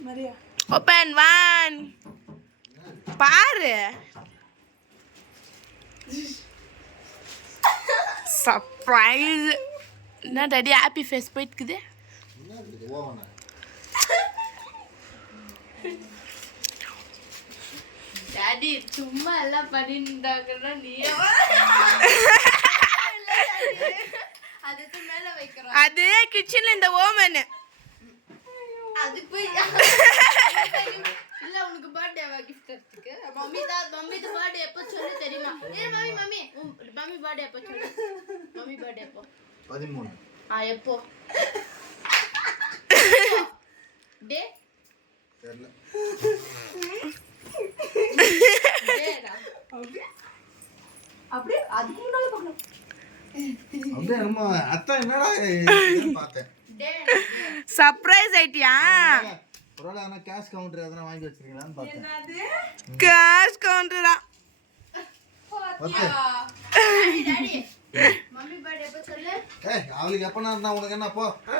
Maria open one பாரு surprise என்ன daddy happy face போயிட்டுக்குது டாடி சும்மா எல்லாம் பண்ணிருந்தாங்கன்னா நீ அது கிச்சன்ல இந்த ஓமன் அது போய் இல்ல உனக்கு பர்த்டே கிஃப்ட் எடுத்துக்கு. மம்மி தான் மம்மி தான் பர்த்டே எப்போ சொல்லு தெரியுமா? ஏ மம்மி மம்மி. மம்மி பர்த்டே எப்போ சொல்லு? மம்மி பர்த்டே எப்போ? பதிமூணு. ஆ எப்போ? டே. தெரியல டேடா. அப்படியே அதுக்கு முன்னால அப்படியே நம்ம அத்தை என்னடா பார்த்தேன். சர்ப்ரைஸ் ஆயிட்டியா? ஒருவேளை கேஷ் கவுண்டர் எதனா வாங்கி வச்சிருக்கீங்களான்னு பார்த்தேன். கேஷ் கவுண்டரா அவளுக்கு எப்பனா இருந்தா உனக்கு? என்ன போ.